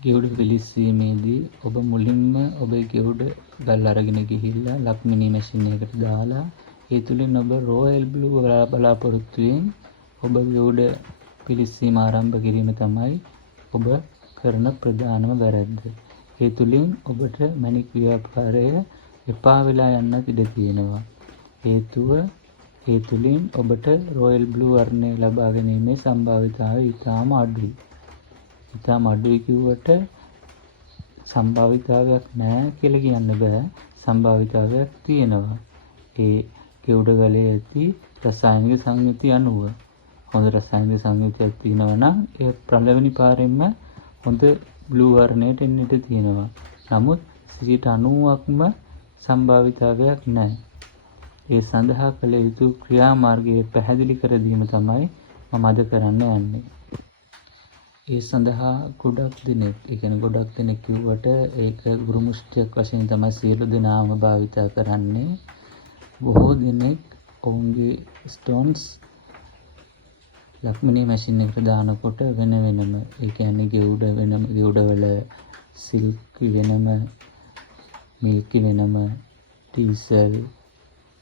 ගෙවුඩ පිලිස්සීමේදී ඔබ මුලින්ම ඔබේ ගෙවුඩ ගල් අරගෙන ගිහිල්ලා ලක්මිනී මැෂින් එකකට දාලා ඒ තුලින් ඔබ රෝයල් බ්ලූ බලාපොරොත්තුවෙන් ඔබ ගෙවුඩ පිලිස්සීම ආරම්භ කිරීම තමයි ඔබ කරන ප්‍රධානම වැරැද්ද. ඒ තුලින් ඔබට මැණික් ව්‍යාපාරය එපා වෙලා යන්නත් ඉඩ තියෙනවා. හේතුව ඒ තුලින් ඔබට රෝයල් බ්ලූ වර්ණය ලබා ගැනීමේ සම්භාවිතාවය ඉතාම අඩුයි. ඉතාම අඩුයි කිව්වට සම්භාවිතාවයක් නැහැ කියලා කියන්න බෑ. සම්භාවිතාවයක් තියෙනවා. ඒ ගෙවුඩ ගලේ ඇති රසායනික සංයුති අණුව. හොඳ රසායනික සංයුතියක් තියෙනවා නම් ඒ පළවෙනි පාරෙන්ම හොඳ බ්ලූ වර්ණයට එන්න ඉඩ තියෙනවා. නමුත් 90%ක්ම සම්භාවිතාවයක් නැහැ. ඒ සඳහා කළ යුතු ක්‍රියාමාර්ගය පැහැදිලි කර දීම තමයි මම අද කරන්න යන්නේ. ඒ සඳහා ගොඩක් දෙනෙක් කිව්වට ඒක ගුරු මුස්තියක් වශයෙන් තමයි සියලු දෙනාම භාවිතා කරන්නේ. බොහෝ දෙනෙක් ඔවුන්ගේ ස්ටෝන්ස් ලක්මිනී මැෂින් එකට දානකොට වෙන වෙනම ඒ කියන්නේ ගෙවුඩවල සිල්ක් වෙනම මිල්කි වෙනම ටීසල්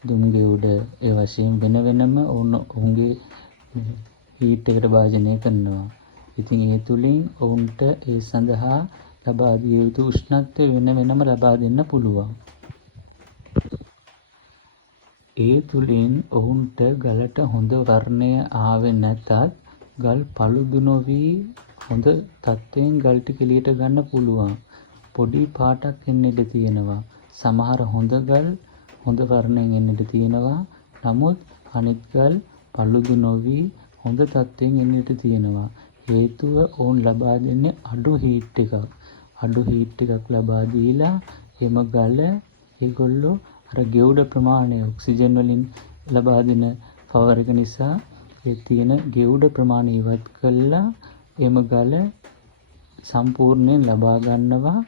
දුම් ගෙවුඩ ඒ වශයෙන් වෙන වෙනම ඔවුන්ගේ හීට් එකට භාජනය කරනවා. ඉතින් ඒ තුලින් ඔවුන්ට ඒ සඳහා ලබා දිය යුතු උෂ්ණත්වය වෙන වෙනම ලබා දෙන්න පුළුවන්. ඒ තුලින් ඔවුන්ට ගලට හොඳ වර්ණය ආවේ නැතත් ගල් paludu නොවි හොඳ තත්ත්වයෙන් ගල් ටික එළියට ගන්න පුළුවන්. පොඩි පාටක් එන්න ඉඩ තියෙනවා. සමහර හොඳ ගල් හොඳ වර්ණයෙන් එන්න ඉඩ තියෙනවා. නමුත් අනිත් ගල් paludu නොවි හොඳ තත්ත්වයෙන් එන්න ඉඩ තියෙනවා. හේතුව ඔවුන් ලබා දෙන්නේ අඩු හීට් එකක්. අඩු හීට් එකක් ලබා දීලා එම ගල ඒගොල්ලෝ අර ගෙවුඩ ප්‍රමාණය ඔක්සිජන් වලින් ලබා දෙන පවර් එක නිසා ඒ තියෙන ගෙවුඩ ප්‍රමාණය ඉවත් කළා එම ගල සම්පූර්ණයෙන් ලබා ගන්නවා.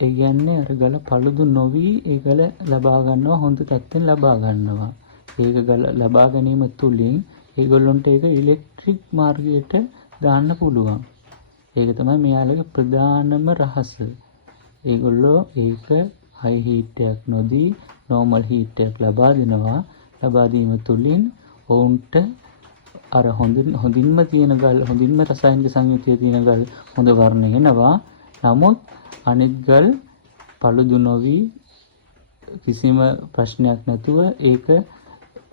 ඒ කියන්නේ අර ගල paludu නොවි ඒ ගල ලබා ගන්නවා හොඳ තත්ත්වෙන් ලබා ගන්නවා. ඒක ගල ලබා ගැනීම තුලින් ඒගොල්ලන්ට ඒක ඉලෙක්ට්‍රික් මාර්ගයට දාන්න පුළුවන්. ඒක තමයි මෙයාලගේ ප්‍රධානම රහස. ඒගොල්ලෝ ඒක හයි හීට් එකක් නොදී නෝමල් හීට් එකක් ලබා දෙනවා. ලබා දීම තුලින් ඔවුන්ට අර හොඳින්ම තියෙන ගල් හොඳින්ම රසායනික සංයුතිය තියෙන ගල් හොඳ වර්ණය එනවා. නමුත් අනිත් ගල් paludu නොවි කිසිම ප්‍රශ්නයක් නැතුව ඒක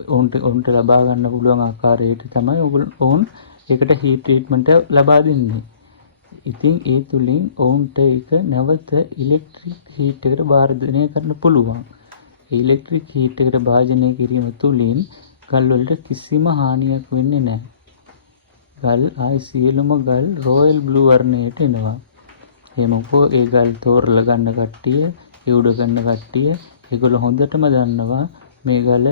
ඔවුන්ට ලබා ගන්න පුළුවන් ආකාරයට තමයි ඔවුන් ඒකට හීට් ට්‍රීට්මන්ට් ලබා දෙන්නේ. ඉතින් ඒ තුලින් ඔවුන්ට ඒක නැවත ඉලෙක්ට්‍රික් හීට් එකට භාජනය කරන්න පුළුවන්. ඒ ඉලෙක්ට්‍රික් හීට් එකට භාජනය කිරීම තුලින් ගල් වලට කිසිම හානියක් වෙන්නේ නැහැ. ගල් සියලුම ගල් රෝයල් බ්ලූ වර්ණයට එනවා. එමකෝ ඒ ගල් තෝරලා ගන්න කට්ටිය, ගෙවුඩ ගන්න කට්ටිය ඒගොල්ලෝ හොඳටම දන්නවා මේ ගල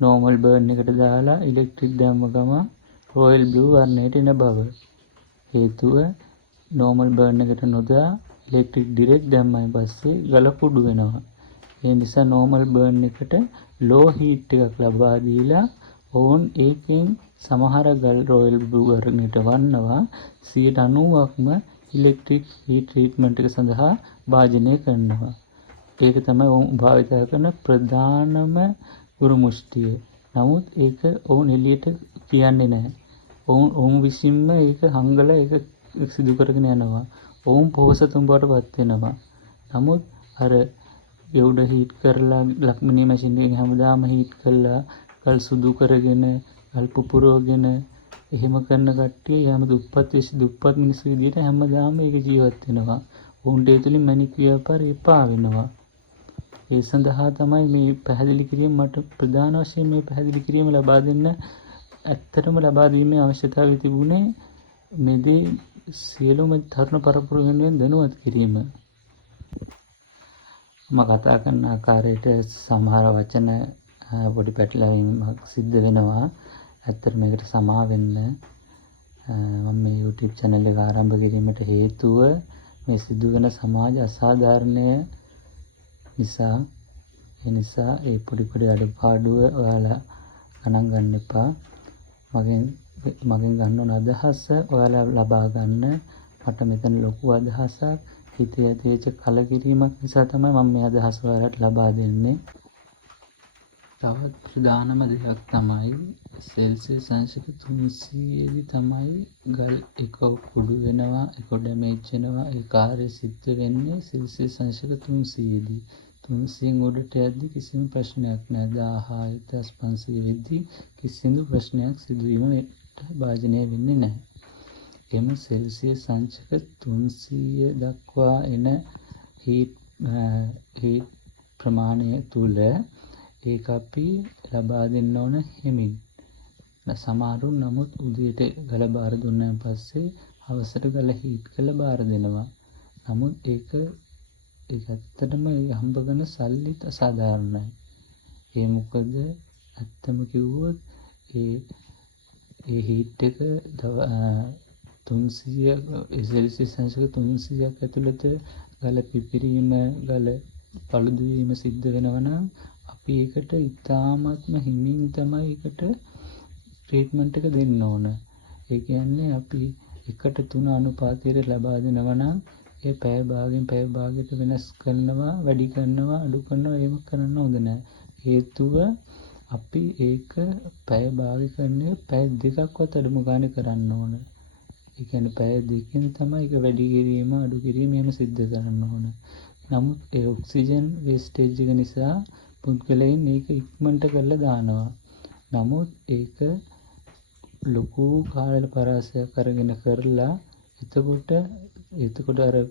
නෝමල් බර්න් එකට දාලා ඉලෙක්ට්‍රික් දැම්ම ගමන් රෝයල් බ්ලූ වර්ණයට එන බව. හේතුව නෝමල් බර්න් එකට නොදා ඉලෙක්ට්‍රික් ඩිරෙක්ට් දැම්මයින් පස්සේ ගල කුඩු වෙනවා. ඒ නිසා නෝමල් බර්න් එකට ලෝ හීට් එකක් ලබා දීලා ඔවුන් ඒකෙන් සමහර ගල් රෝයල් බ්ලූ වර්ණයට වන්නවා. 90%ක්ම ඉලෙක්ට්‍රික් හීට් ට්‍රීට්මන්ට් එක සඳහා භාජනය කරනවා. ඒක තමයි ඔවුන් භාවිත කරන ප්‍රධානම ගුරු මුස්තිය. නමුත් ඒක ඔවුන් එළියට කියන්නේ නැහැ. ඔවුන් විසින්ම ඒක හංගලා ඒක සිදු කරගෙන යනවා. ඔවුන් පොහොසතුන් බවට පත් වෙනවා. නමුත් අර ගෙවුඩ හීට් කරලා ලක්මිනී මැෂින් එකෙන් හැමදාම හීට් කරලා ගල් සුදු කරගෙන ගල් පුපුරවගෙන එහෙම කරන කට්ටිය යාම දුප්පත් මිනිස්සු විදියට හැමදාම ඒක ජීවත් වෙනවා. ඔවුන්ට ඒ තුලින් මැණික් ව්‍යාපාරය එපා වෙනවා. ඒ සඳහා තමයි මේ පැහැදිලි කිරීම මට ප්‍රධාන වශයෙන් මේ පැහැදිලි කිරීම ලබා දෙන්න ඇත්තටම ලබා දීමේ අවශ්‍යතාවය තිබුණේ මේ දේ සියලුම තරුණ පරපුර වෙනුවෙන් දැනුවත් කිරීම. මම කතා කරන ආකාරයට සමහර වචන පොඩි පැටලවීමක් සිද්ධ වෙනවා. ඇත්තට මේකට සමා වෙන්න මම මේ YouTube channel එක ආරම්භ කිරීමට හේතුව මේ සිදුවෙන සමාජ අසාධාරණය නිසා. ඒ නිසා ඒ පොඩි අඩුපාඩුව ඔයාලා ගණන් ගන්න එපා. මගෙන් ගන්න ඕන අදහස ඔයාලා ලබා ගන්න මට මෙතන ලොකු අදහසක් හිතේ ඇතිවෙච්ච කලකිරීමක් නිසා තමයි මම මේ අදහස ඔයාලට ලබා දෙන්නේ. තවත් ප්‍රධානම දෙයක් තමයි සෙල්සියස් අංශක 300 තමයි ගල් එක කුඩු වෙනවා, එක ඩැමේජ් වෙනවා. ඒ කාර්ය සිද්ධ වෙන්නේ සෙල්සියස් අංශක 300 දී. 300න් උඩට යද්දි කිසිම ප්‍රශ්නයක් නැහැ. 1000 1500 කිසිදු ප්‍රශ්නයක් සිදුවීමට භාජනය වෙන්නේ නැහැ. එම සෙල්සියස් අංශක 300 දක්වා එන හීට් ප්‍රමාණය තුල ඒක අපි ලබා දෙන්න ඕන හිමින්. සමහරුන් නමුත් උදේට ගල බාර දුන්නාන් පස්සේ හවසට ගල හීට් කරලා බාර දෙනවා. නමුත් ඒක ඇත්තටම හම්බ කරන සල්ලිත් අසාධාරණයි. ඒ මොකද ඇත්තම කිව්වොත් ඒ හීට් එක 300 සෙල්සියස් අංශක 300ක් ඇතුළත ගල පිපිරීම, ගල පළුදු වීම සිද්ධ වෙනවා නම් අපි ඒකට ඉතාමත්ම හිමින් තමයි ඒකට ට්‍රීට්මන්ට් එක දෙන්න ඕන. ඒ කියන්නේ අපි 1:3 අනුපාතයට ලබා දෙනවා නම් ඒ පැය භාගයට වෙනස් කරනවා, වැඩි කරනවා, අඩු කරනවා එහෙම කරන්න හොඳ නැහැ. හේතුව අපි ඒක පැය භාගය කරන්නේ පැය 2ක්වත් අඩුම ගානේ කරන්න ඕන. ඒ කියන්නේ පැය 2කින් තමයි ඒක වැඩි කිරීම, අඩු කිරීම එහෙම සිද්ධ කරන්න ඕන. නමුත් ඒ ඔක්සිජන් වේස්ටේජ් එක නිසා පුද්ගලයන් මේක ඉක්මනට කරලා දානවා. නමුත් ඒක ලොකු කාල පරාසයක් අරගෙන කරලා එතකොට අර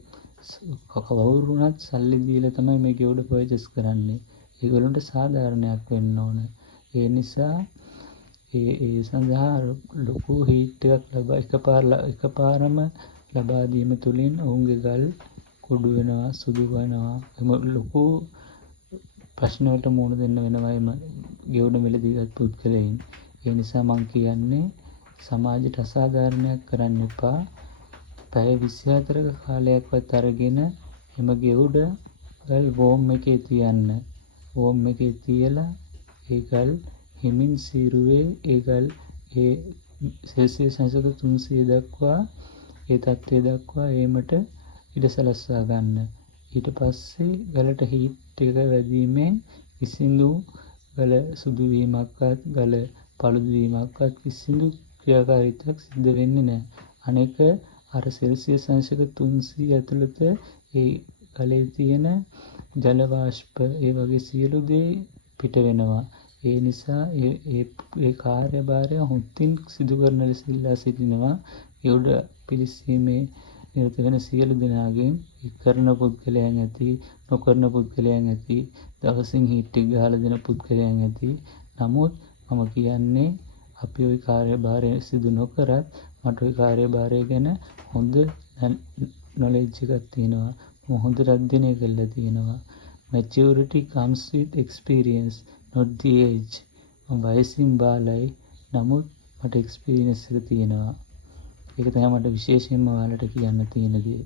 කවුරු වුණත් සල්ලි දීලා තමයි මේ ගෙවඩ පර්චේස් කරන්නේ. ඒගොල්ලන්ට සාධාරණයක් වෙන්න ඕන. ඒ නිසා ඒ සඳහා ලොකු හීට් එකක් එකපාරම ලබා දීම තුළින් ඔවුන්ගේ ගල් කුඩු වෙනවා, සුදු වෙනවා. එම ලොකු ප්‍රශ්න වලට මුහුණ දෙන්න වෙනවා එම ගෙවඩ මිලදීගත් පුද්ගලයන්. ඒ නිසා මම කියන්නේ සමාජයට අසාධාරණයක් කරන්න එපා. පැය 24ක කාලයක්වත් අරගෙන එම ගෙවඩ ගල් වෝම් එකේ තියන්න. වෝම් එකේ තියලා ඒ ගල් හිමින් සීරුවේ ඒ ගල් ඒ සෙල්සියස් අංශක 300 දක්වා ඒ තත්ත්වය දක්වා ඒමට ඉඩ සලස්වා ගන්න. ඊට පස්සේ ගලට හීට් එක වැඩිවීමෙන් කිසිදු ගල සුදු වීමක්වත්, ගල පළුදු වීමක්වත් කිසිදු ක්‍රියාකාරීත්වයක් සිද්ධ වෙන්නේ නැහැ. අනෙක අර සෙල්සියස් අංශක 300 ඇතුළත ඒ ගලේ තියෙන ජල වාෂ්ප ඒ වගේ සියලු දේ පිට වෙනවා. ඒ නිසා ඒ කාර්යභාරය හොඳින් සිදු කරන ලෙස ඉල්ලා සිටිනවා. ඒ උඩ පිළිස්සීමේ නිරත වෙන සියලු දෙනාගෙන් කරන පුද්ගලයන් ඇති, නොකරන පුද්ගලයන් ඇති, දවසින් හීට් එක ගහලා දෙන පුද්ගලයන් ඇති. නමුත් මම කියන්නේ අපි ওই කාර්යභාරය සිදු නොකරත් මට ওই කාර්යභාරය ගැන හොඳ නොලෙජ් එකක් තියෙනවා. මම හොඳට අධ්‍යයනය කරලා තියෙනවා. Maturity comes with experience, not the age. මම වයසින් බාලයි. නමුත් මට එක්ස්පීරියන්ස් එක තියෙනවා. ඒක තමයි මට විශේෂයෙන්ම ඔයාලට කියන්න තියෙන දේ.